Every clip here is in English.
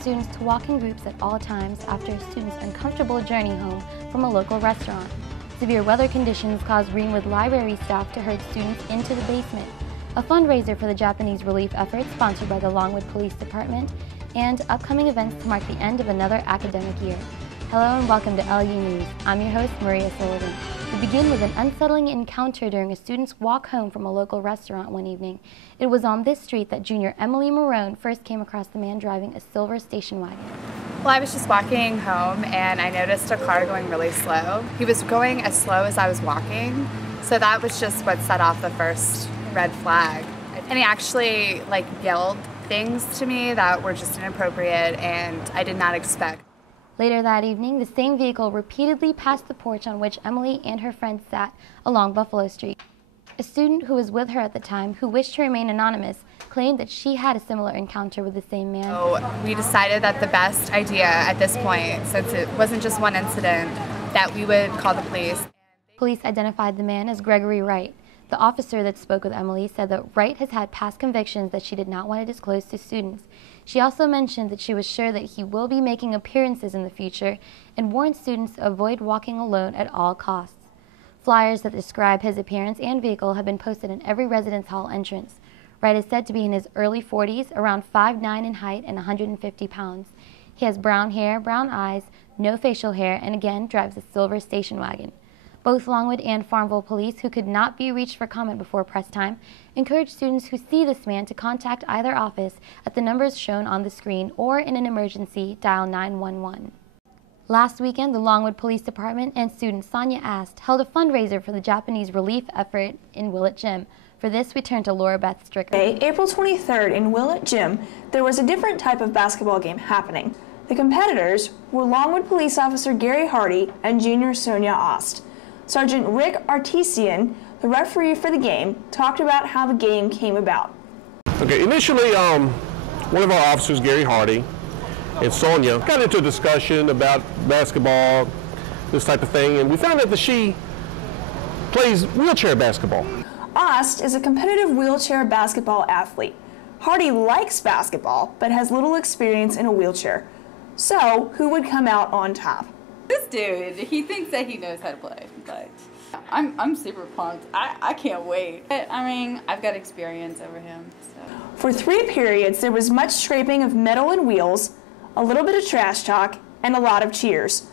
students to walk in groups at all times after a student's uncomfortable journey home from a local restaurant. Severe weather conditions caused Greenwood Library staff to herd students into the basement. A fundraiser for the Japanese relief effort sponsored by the Longwood Police Department, and upcoming events to mark the end of another academic year. Hello and welcome to LU News. I'm your host, Maria Sullivan. We begin with an unsettling encounter during a student's walk home from a local restaurant one evening. It was on this street that junior Emily Marone first came across the man driving a silver station wagon. Well, I was just walking home and I noticed a car going really slow. He was going as slow as I was walking, so that was just what set off the first red flag. And he actually yelled things to me that were just inappropriate and I did not expect. Later that evening, the same vehicle repeatedly passed the porch on which Emily and her friends sat along Buffalo Street. A student who was with her at the time, who wished to remain anonymous, claimed that she had a similar encounter with the same man. So we decided that the best idea at this point, since it wasn't just one incident, that we would call the police. Police identified the man as Gregory Wright. The officer that spoke with Emily said that Wright has had past convictions that she did not want to disclose to students. She also mentioned that she was sure that he will be making appearances in the future and warned students to avoid walking alone at all costs. Flyers that describe his appearance and vehicle have been posted in every residence hall entrance. Wright is said to be in his early 40s, around 5'9" in height and 150 pounds. He has brown hair, brown eyes, no facial hair, and again drives a silver station wagon. Both Longwood and Farmville police, who could not be reached for comment before press time, encourage students who see this man to contact either office at the numbers shown on the screen or in an emergency, dial 911. Last weekend, the Longwood Police Department and student Sonia Ast held a fundraiser for the Japanese relief effort in Willett Gym. For this, we turn to Laura Beth Stricker. April 23rd in Willett Gym, there was a different type of basketball game happening. The competitors were Longwood Police Officer Gary Hardy and Junior Sonia Ast. Sergeant Rick Artesian, the referee for the game, talked about how the game came about. Okay, initially, one of our officers, Gary Hardy, and Sonia got into a discussion about basketball, this type of thing, and we found out that she plays wheelchair basketball. Ast is a competitive wheelchair basketball athlete. Hardy likes basketball, but has little experience in a wheelchair. So, who would come out on top? This dude, he thinks that he knows how to play, but I'm super pumped. I can't wait. I mean, I've got experience over him. So. For 3 periods, there was much scraping of metal and wheels, a little bit of trash talk, and a lot of cheers.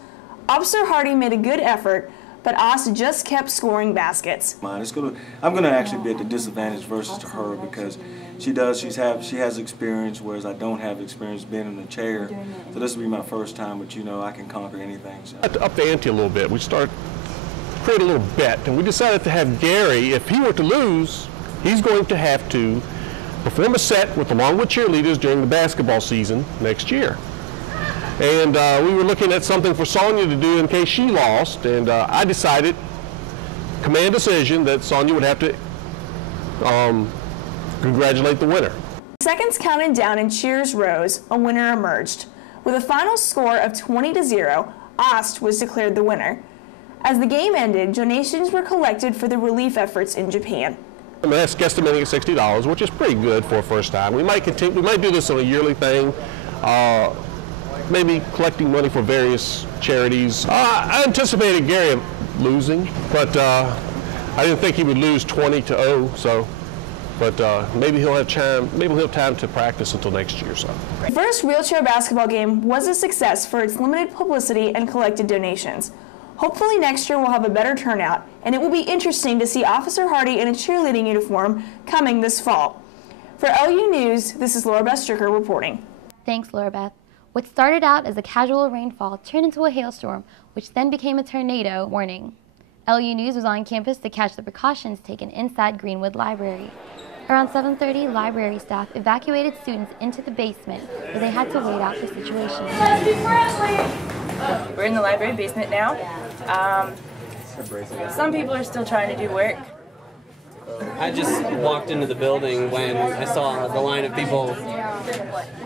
Officer Hardy made a good effort, but Ast just kept scoring baskets. I'm going to actually be at the disadvantage versus to her because she has experience, whereas I don't have experience being in a chair. So this will be my first time, but I can conquer anything. So. Up the ante a little bit. We started create a little bet, and we decided to have Gary, if he were to lose, he's going to have to perform a set with the Longwood cheerleaders during the basketball season next year. And we were looking at something for Sonia to do in case she lost, and I decided, command decision, that Sonia would have to congratulate the winner. Seconds counted down and cheers rose, a winner emerged. With a final score of 20-0, Ast was declared the winner. As the game ended, donations were collected for the relief efforts in Japan. I mean, that's guesstimating at $60, which is pretty good for a first time. We might continue. We might do this on a yearly thing. Maybe collecting money for various charities. I anticipated Gary losing, but I didn't think he would lose 20-0. So, but maybe he'll have time. Maybe he'll have time to practice until next year. So. The first wheelchair basketball game was a success for its limited publicity and collected donations. Hopefully next year we'll have a better turnout, and it will be interesting to see Officer Hardy in a cheerleading uniform coming this fall. For LU News, this is Laura Beth Stricker reporting. Thanks, Laura Beth. What started out as a casual rainfall turned into a hailstorm, which then became a tornado warning. LU News was on campus to catch the precautions taken inside Greenwood Library. Around 7:30, library staff evacuated students into the basement where they had to wait out the situation. We're in the library basement now. Some people are still trying to do work. I just walked into the building when I saw the line of people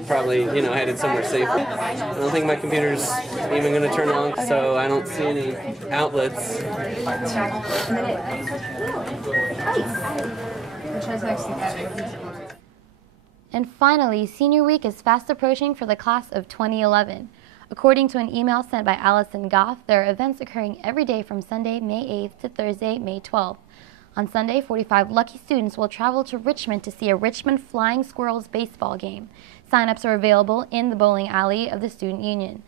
probably, headed somewhere safe. I don't think my computer's even going to turn on, so I don't see any outlets. And finally, Senior Week is fast approaching for the class of 2011. According to an email sent by Allison Goff, there are events occurring every day from Sunday, May 8th to Thursday, May 12th. On Sunday, 45 lucky students will travel to Richmond to see a Richmond Flying Squirrels baseball game. Sign-ups are available in the bowling alley of the Student Union.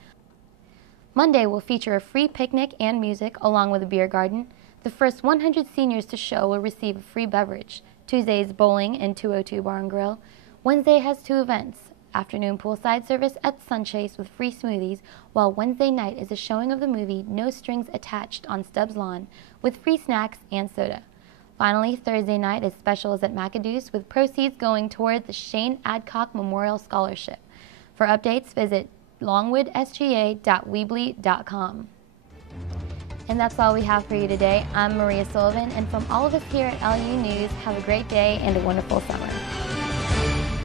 Monday will feature a free picnic and music along with a beer garden. The first 100 seniors to show will receive a free beverage. Tuesday is bowling in 202 Bar and Grill. Wednesday has two events. Afternoon poolside service at Sunchase with free smoothies, while Wednesday night is a showing of the movie No Strings Attached on Stubbs Lawn with free snacks and soda. Finally, Thursday night is specials at McAdoo's with proceeds going toward the Shane Adcock Memorial Scholarship. For updates, visit longwoodsga.weebly.com. And that's all we have for you today. I'm Maria Sullivan, and from all of us here at LU News, have a great day and a wonderful summer.